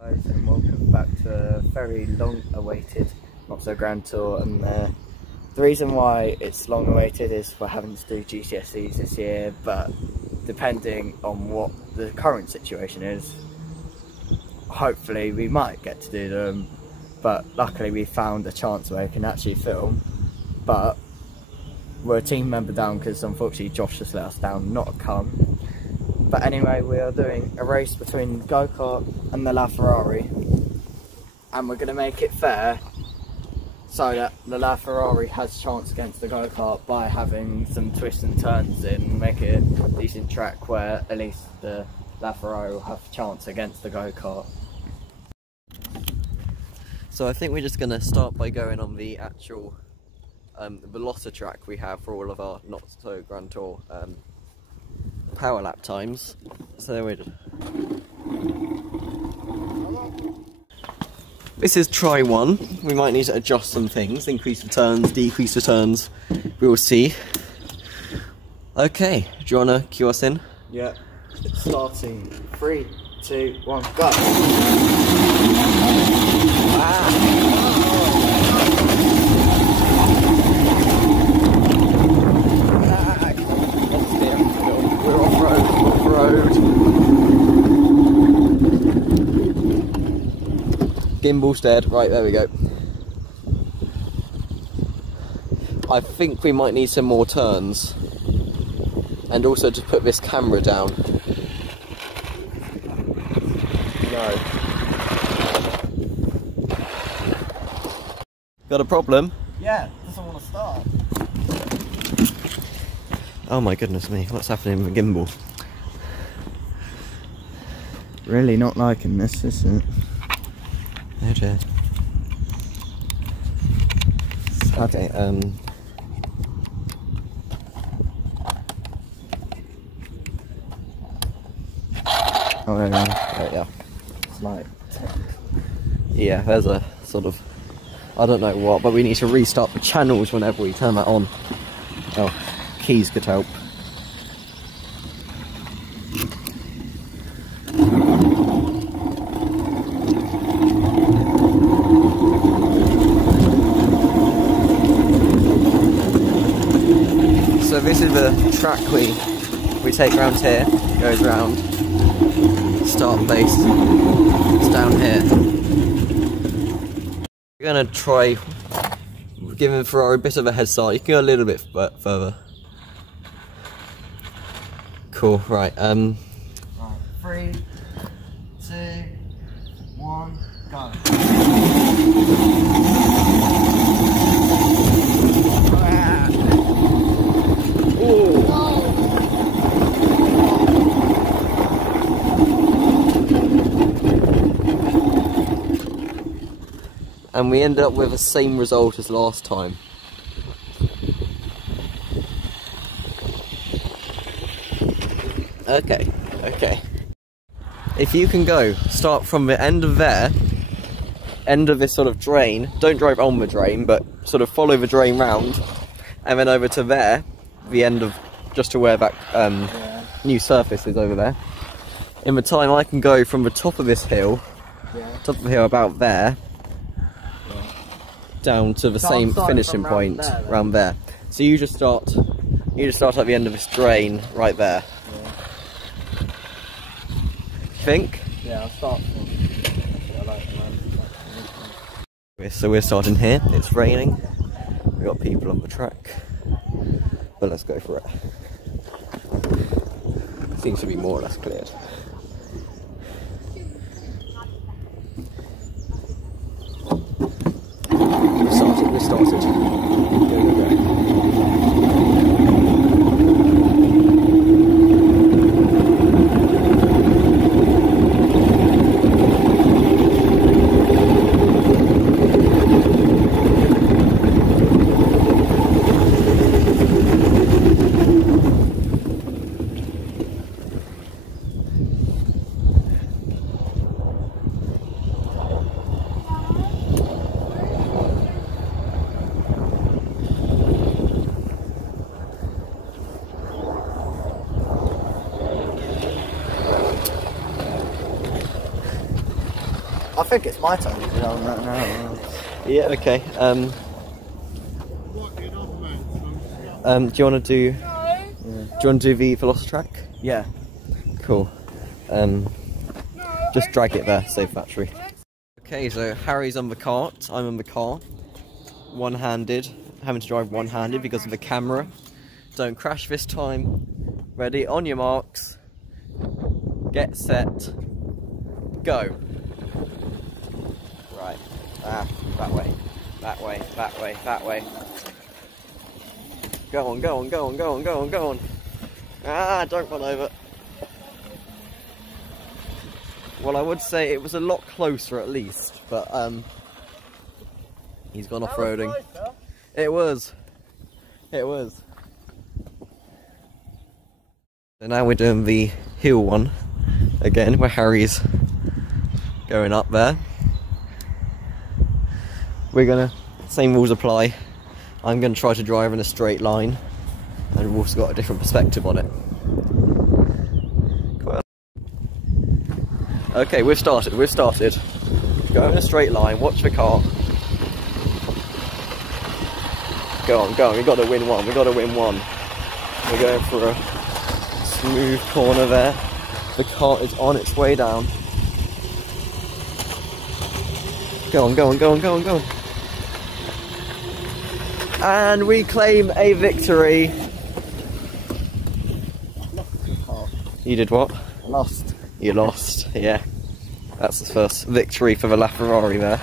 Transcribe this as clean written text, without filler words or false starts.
Guys, and welcome back to a very long awaited not so grand tour. And the reason why it's long awaited is we're having to do GCSEs this year, but depending on what the current situation is, hopefully we might get to do them. But luckily we found a chance where we can actually film, but we're a team member down because unfortunately Josh has let us down not to come. But anyway, we are doing a race between go-kart and the Ferrari, and we're going to make it fair so that the Ferrari has a chance against the go-kart by having some twists and turns in, make it a decent track where at least the Ferrari will have a chance against the go-kart. So I think we're just going to start by going on the actual Veloci track we have for all of our not so grand tour power lap times. So we're just... This is try one. We might need to adjust some things, increase the turns, decrease the turns. We will see. Okay, do you wanna cue us in? Yeah. Starting 3, 2, 1, go! We're off-road. Gimbal's dead. Right, there we go. I think we might need some more turns. And also to put this camera down. No. Got a problem? Yeah, doesn't want to start. Oh my goodness me, what's happening with the gimbal? Really not liking this, is it? Oh dear. Okay, Oh, there we go. there we are. It's like... Yeah, there's a sort of, I don't know what, but we need to restart the channels whenever we turn that on. Oh, keys could help. So this is the track we take round here, goes round, start base, it's down here. We're going to try giving Ferrari a bit of a head start. You can go a little bit further. Cool, right, Right, 3, 2, 1, go. and we ended up with the same result as last time. Okay, okay. If you can go, start from the end of there, end of this sort of drain, don't drive on the drain, but sort of follow the drain round, and then over to there, the end of, just to where that new surface is over there. In the time I can go from the top of this hill, top of the hill about there, down to the same finishing point around there. So you just start at the end of this drain right there. Think? Yeah, I'll start from... So we're starting here, it's raining, we've got people on the track, but let's go for it. Seems to be more or less cleared. We started. Go, go, go. I think it's my turn to go on that now. Yeah, okay. Do you want to do? Do you want to do the Velocitrack? Yeah. Cool. Just drag it there, save battery. Okay, so Harry's on the cart, I'm on the car. One-handed, having to drive one-handed because of the camera. Don't crash this time. Ready, on your marks. Get set. Go. Right. That way. That way, that way, that way. Go on, go on, go on, go on, go on, go on. Don't run over. Well, I would say it was a lot closer at least, but he's gone off-roading. It was. It was. So now we're doing the hill one again, where Harry's going up there. We're gonna, same rules apply. I'm gonna try to drive in a straight line, and we've also got a different perspective on it. Cool. Okay, we've started. Go in a straight line, watch the car. Go on, we've got to win one, We're going for a smooth corner there. The cart is on its way down. Go on. And we claim a victory. You did what? I lost. You lost, yeah. That's the first victory for the Ferrari there.